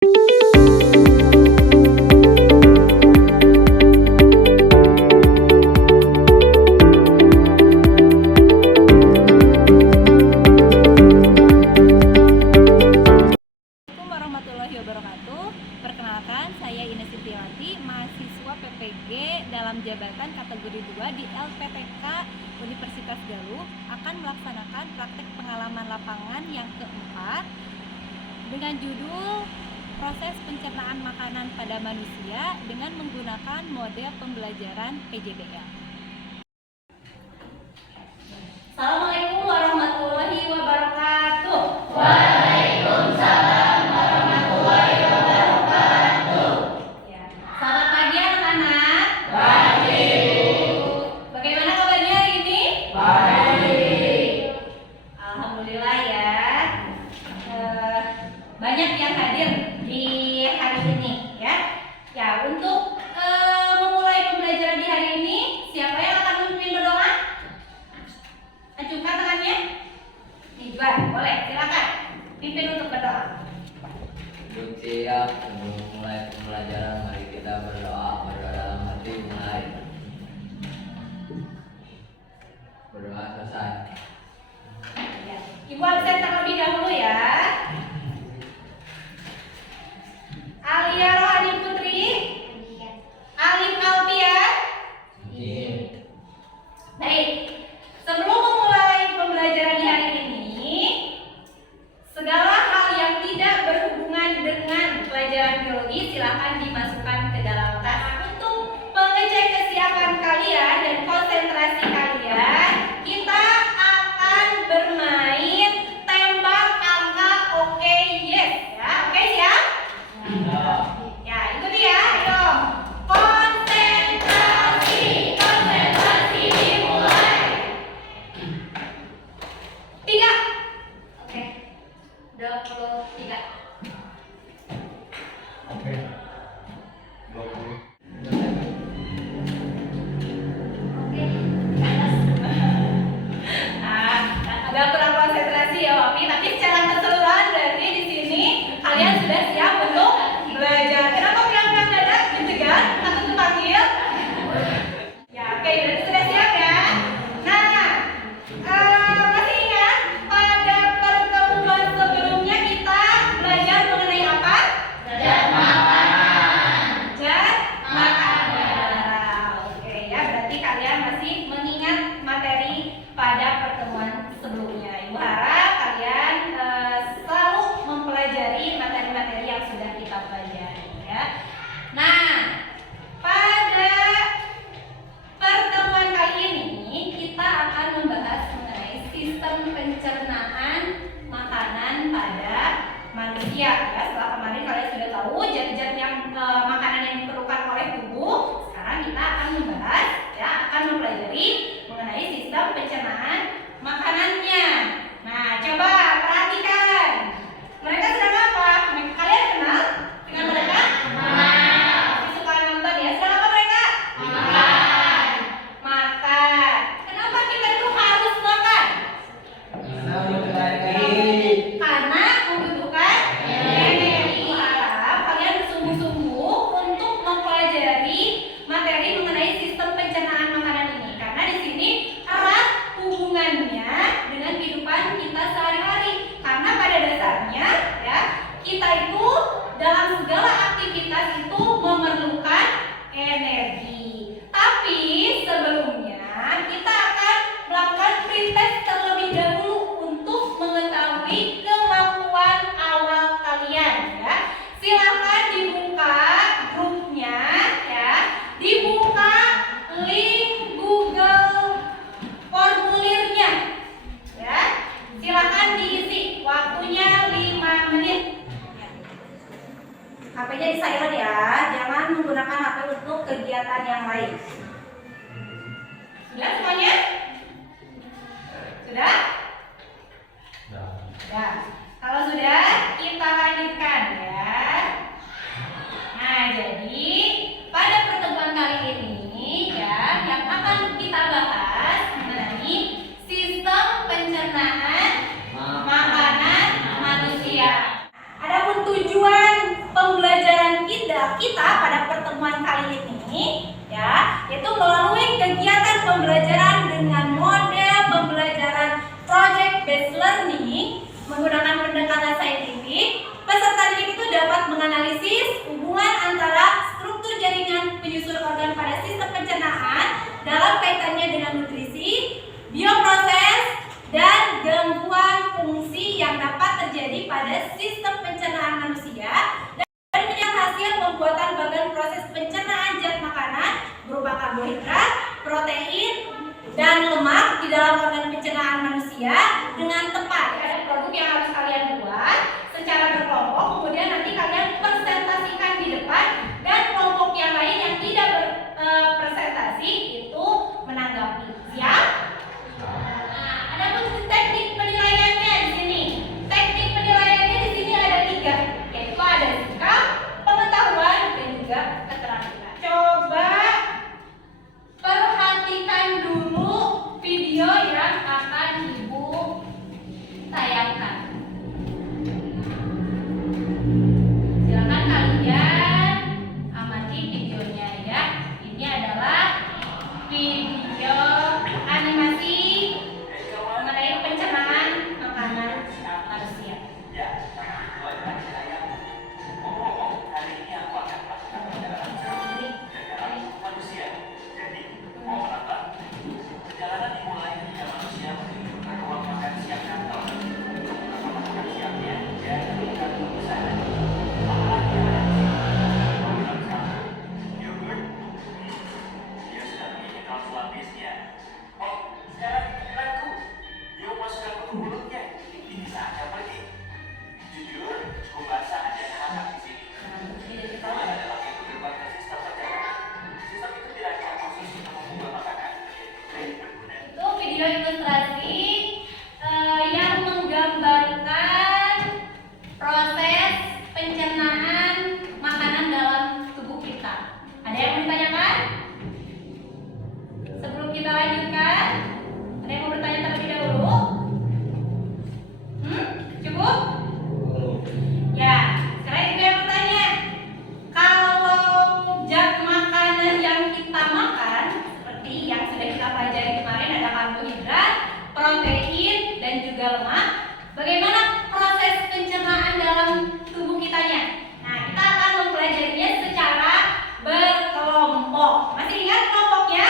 Warahmatullahi wabarakatuh. Perkenalkan, saya Ines Sitiawati, mahasiswa PPG dalam jabatan kategori 2 di LPTK Universitas Galuh, akan melaksanakan praktek pengalaman lapangan yang keempat dengan judul proses pencernaan makanan pada manusia dengan menggunakan mode pembelajaran PJBL. Assalamualaikum warahmatullahi wabarakatuh. Waalaikumsalam warahmatullahi wabarakatuh. Selamat pagi anak-anak. Pagi. Bagaimana kabarnya hari ini? Baik. Alhamdulillah ya. Banyak yang hadir di hari ini ya. Ya, untuk memulai pembelajaran di hari ini, siapa yang akan memimpin berdoa? Ajukan tangannya. Ridwan, boleh, silakan. Pimpin untuk berdoa. Untuk siap sebelum mulai pembelajaran, mari kita berdoa dalam hati mulai. Berdoa selesai. Ya. Ibu absen terlebih dahulu ya. Alia Rohani Putri, Alif Alfian. Baik. Sebelum memulai pembelajaran di hari ini, segala hal yang tidak berhubungan dengan pelajaran biologi silakan dimasukkan ke dalam tas. Untuk mengecek kesiapan kalian dan konsentrasi kalian, kita akan bermain tembak angka oke yes ya. Oke siap? Ya, ikuti ya. Ayo. Konsentrasi, konsentrasi dimulai. 3. Oke. 23. Oke. 20. Oke. Agak kurang konsentrasi ya, Wami. Tapi secara keseluruhan berarti di sini kalian sudah siap untuk belajar. Kenapa bilang dada? Dicegah? Takut dipanggil? Ya, oke. Berarti sudah siap ya. Nah, masih ingat pada pertemuan sebelumnya kita belajar mengenai apa? Zat makanan. Zat makanan. Oke ya, berarti kalian masih mengingat materi pada pertemuan sebelumnya. Ibu harap kalian selalu mempelajari materi-materi yang sudah kita pelajari ya. Nah, pada pertemuan kali ini kita akan membahas mengenai sistem pencernaan makanan pada manusia ya. Setelah kemarin kalian sudah tahu zat-zat yang makanan yang diperlukan oleh tubuh, sekarang kita akan membahas ya, akan mempelajari mengenai sistem pencernaan makanannya. Nah, coba perhatikan. Mereka sedang apa? Kalian kenal dengan mereka? Pasti suka nonton ya. Sedang apa mereka? Makan. Kenapa kita itu harus makan? Karena membutuhkan energi. Harap kalian bersungguh-sungguh untuk mempelajari materi mengenai sistem pencernaan makanan ini, karena di sini erat hubungannya dengan kehidupan kita sehari-hari. Karena pada dasarnya ya, kita itu dalam segala aktivitas itu memerlukan energi. Tapi sebelumnya kita akan melakukan pretest terlebih dahulu untuk mengetahui kemampuan awal kalian ya. Silahkan dibuka grupnya ya, dibuka link Google formulirnya ya. Silahkan diisi, waktunya 5 menit. HP-nya di silent ya, jangan menggunakan HP untuk kegiatan yang lain. Sudah semuanya? Sudah? Ya. Kalau sudah, kita lanjutkan ya. Nah, jadi pada pertemuan kali ini ya, yang akan kita bahas mengenai sistem pencernaan makanan manusia. Adapun tujuan kita pada pertemuan kali ini ya, yaitu melalui kegiatan pembelajaran dengan model pembelajaran project based learning menggunakan pendekatan saintifik. Peserta didik itu dapat menganalisis hubungan antara struktur jaringan penyusun organ pada sistem pencernaan dalam kaitannya dengan nutrisi, bioproses, dan gangguan fungsi yang dapat terjadi pada sistem pencernaan manusia dan menjadi hasil pembuatan bagian proses pencernaan zat makanan berupa karbohidrat, protein, dan lemak di dalam organ pencernaan manusia dengan tepat. Ada produk yang harus kalian buat secara berkelompok, kemudian nanti kalian presentasikan di depan, dan kelompok yang lain yang tidak berpresentasi itu menanggapi. Siap? Ada pun teknik penilaiannya di sini. Teknik penilaiannya di sini ada 3, yaitu ada sikap, pengetahuan, dan juga keterampilan. Coba perhatikan dulu video yang akan Ibu tayangkan. Silakan kalian amati videonya ya. Ini adalah video animasi mengenai pencernaan makanan manusia. Perjalanan dimulai ketika manusia menemukan ruang makan siang kantor untuk melakukan makan siangnya dan meningkat pemesanan. Apalagi yang ada di sini? Program sama. Yogurt? Dia sudah memiliki kaos lapisnya. Oh, sekarang ragu. Dia masukkan ke mulutnya. Ini saatnya pergi. Jujur, cukup basah ada hangat di sini. Mulai adalah pintu gerbang ke sistem pencernaan. Sistem itu tidak hanya khusus untuk membuat makanan. Itu video ilustrasi yang menggambarkan proses pencernaan makanan dalam tubuh kita. Ada yang mau ditanyakan? Sebelum kita lanjutkan, ada yang mau bertanya terlebih dahulu? Cukup? Ya, sekarang ibu yang bertanya. Kalau zat makanan yang kita makan, seperti yang sudah kita pelajari kemarin, ada karbohidrat, protein, dan juga lemak. Bagaimana proses pencernaan dalam tubuh kitanya? Nah, kita akan mempelajarinya secara berkelompok. Masih ingat kelompoknya?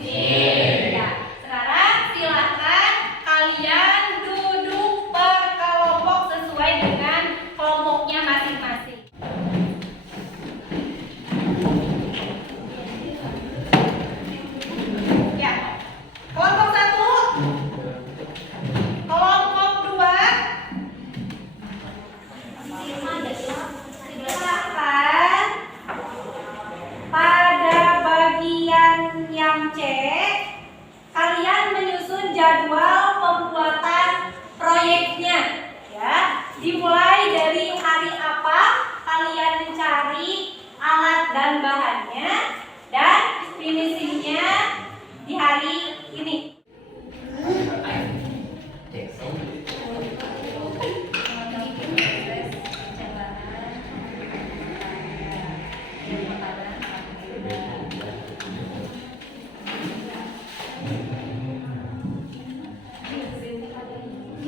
Ya. Sekarang silakan kalian duduk berkelompok sesuai dengan kelompoknya masing-masing. Ya. Kelompok 1, kelompok 2. Silakan pada bagian yang C kalian menyusun jadwal pembuatan proyeknya ya. Dimulai dari hari apa kalian mencari alat dan bahannya, dan finishingnya di hari ini.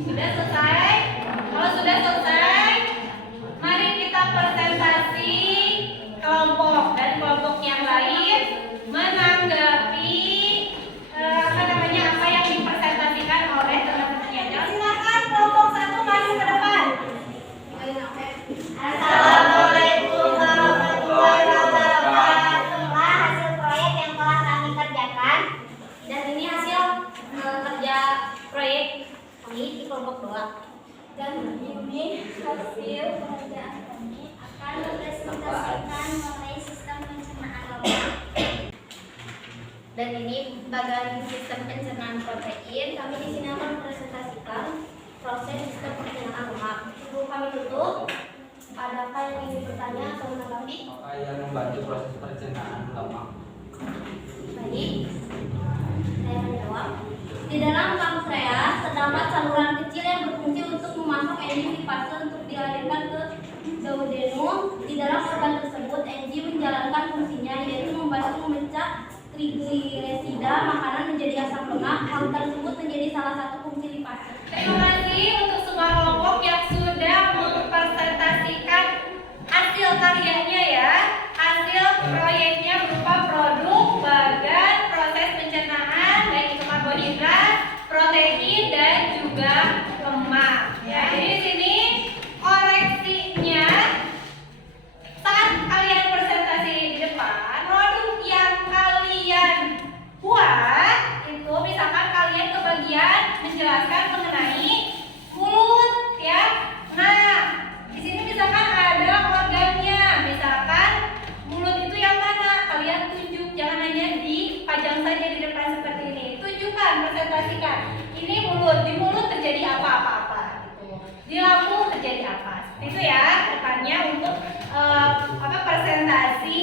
Sudah selesai? Kalau sudah selesai, mari kita presentasi kelompok, dan kelompok yang lain menanggapi apa yang dipresentasikan oleh teman-temannya. Silakan kelompok 1 maju ke depan. Assalamualaikum warahmatullahi wabarakatuh. Itulah hasil proyek yang telah kami kerjakan. Dan ini hasil kerja proyek kami di kelompok 2. Dan ini hasil pekerjaan kami akan mempresentasikan mengenai sistem pencernaan lemak. Dan ini bagian sistem pencernaan protein. Kami di sini akan mempresentasikan proses sistem pencernaan lemak. Sebelum kami tutup, adakah yang ingin bertanya atau menanggapi? Apa yang membantu proses pencernaan lemak? Baik, saya menjawab. Di dalam pankreas terdapat saluran kecil yang berfungsi untuk memasok enzim di fase untuk dialirkan ke duodenum. Di dalam organ tersebut, enzim Piglycida makanan menjadi asam lemak. Hal tersebut menjadi salah satu fungsi lipase. Terima kasih untuk semua kelompok yang sudah mempresentasikan hasil karyanya ya. Hasil proyeknya berupa produk, bagan, proses pencernaan, baik itu karbohidrat, protein dan juga lemak. Ya, jadi di sini koreksinya saat kalian presentasi di depan, produk yang kalian buat itu misalkan kalian kebagian menjelaskan mengenai mulut ya. Nah, di sini misalkan ada organnya, misalkan mulut itu yang mana? Kalian tunjuk, jangan hanya dipajang saja di depan seperti ini. Tunjukkan, presentasikan. Ini mulut, di mulut terjadi apa-apa gitu. Di lambung terjadi apa? Seperti itu ya, depannya untuk presentasi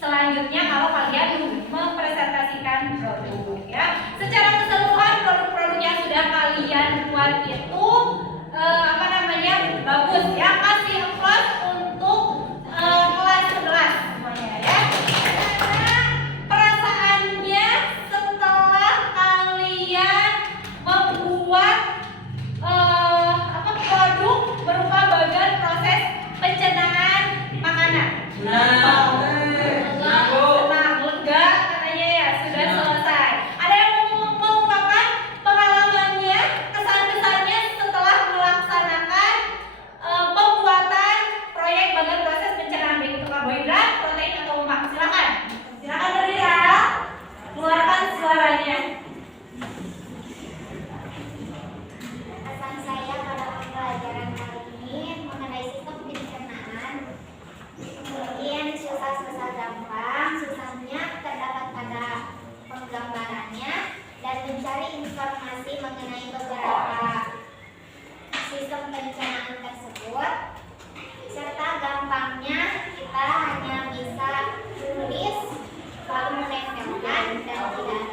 selanjutnya kalau kalian mempresentasikan produk ya. Secara keseluruhan produk-produk yang sudah kalian buat itu bagus ya. Kasih applause untuk kelas 11 semuanya ya. Karena perasaannya setelah kalian membuat produk berupa bagan proses pencernaan makanan. Senang, lega katanya ya, sudah selesai. Ada yang mau mengungkapkan pengalamannya, kesan-kesannya setelah melaksanakan pembuatan proyek bagan proses pencernaan baik itu karbohidrat, protein atau lemak. Silakan. Silakan Rira, keluarkan suaranya. Kesan saya pada pembelajaran kali ini mengenai sistem pencernaan. Mungkin susah-susah gampang, susahnya terdapat pada penggambarannya dan mencari informasi mengenai beberapa sistem pencernaan tersebut, serta gampangnya kita hanya bisa tulis lalu menempelkan dan tidak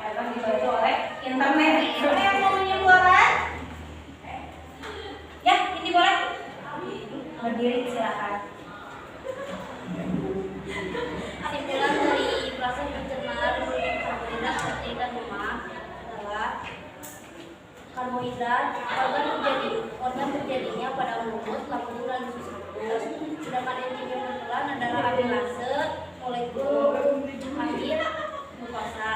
Akan dibantu oleh internet. Siapa yang mau menyimpulkan? Ya, ini boleh. Berdiri silakan. Kesimpulan dari proses pencernaan karbohidrat, protein dan lemak adalah karbohidrat organ terjadinya pada mulut, lambung dan usus halus. Sedangkan enzim yang berperan adalah amilase, molekul akhir glukosa.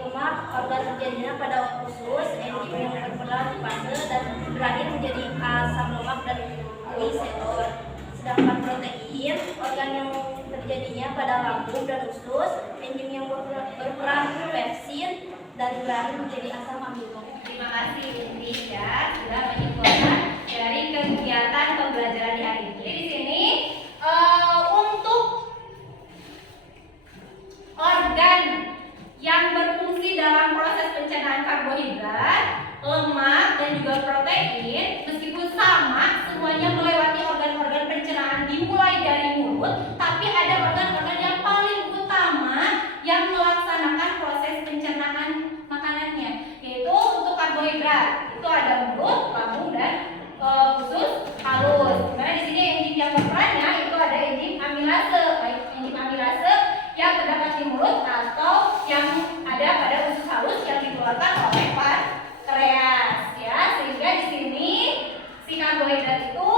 Lemak organ terjadinya pada usus, enzim yang berperan lipase dan berakhir menjadi asam lemak dan gliserol. Sedangkan protein organ yang terjadinya pada lambung dan usus, enzim yang berperan pepsin dan berakhir menjadi asam amino. Terima kasih Indri ya sudah menyimpulkan dari kegiatan pembelajaran di hari ini. Di sini untuk organ yang berfungsi dalam proses pencernaan karbohidrat, lemak dan juga protein meskipun sama semuanya melewati organ-organ pencernaan dimulai dari mulut, tapi ada organ-organ yang paling utama yang melaksanakan proses pencernaan makanannya, yaitu untuk karbohidrat itu ada mulut, lambung dan usus halus. Karena di sini enzim yang berperannya itu ada enzim amilase, baik enzim amilase yang terdapat di mulut atau yang ada pada usus halus yang dikeluarkan oleh pankreas ya. Sehingga di sini si karbohidrat itu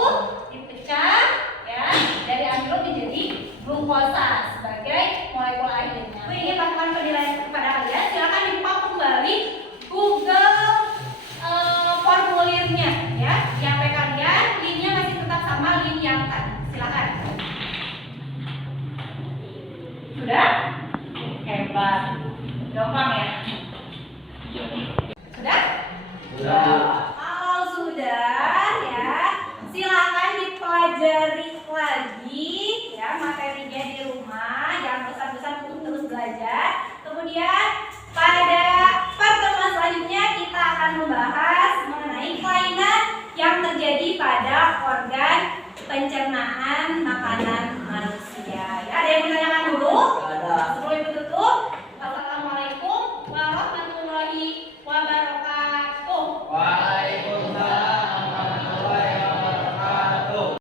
dipecah ya dari amilo menjadi glukosa sebagai molekul akhirnya. Aku ingin lakukan penilaian kepada kalian. Silakan dibuka kembali Google formulirnya ya. Di HP kalian linknya masih tetap sama link yang tadi. Silakan. Sudah? Hebat. Gampang ya? Sudah? Sudah. Kalau sudah ya, silakan dipelajari lagi ya materinya di rumah. Jangan bosan-bosan untuk terus belajar. Kemudian pada pertemuan selanjutnya kita akan membahas mengenai kelainan yang terjadi pada organ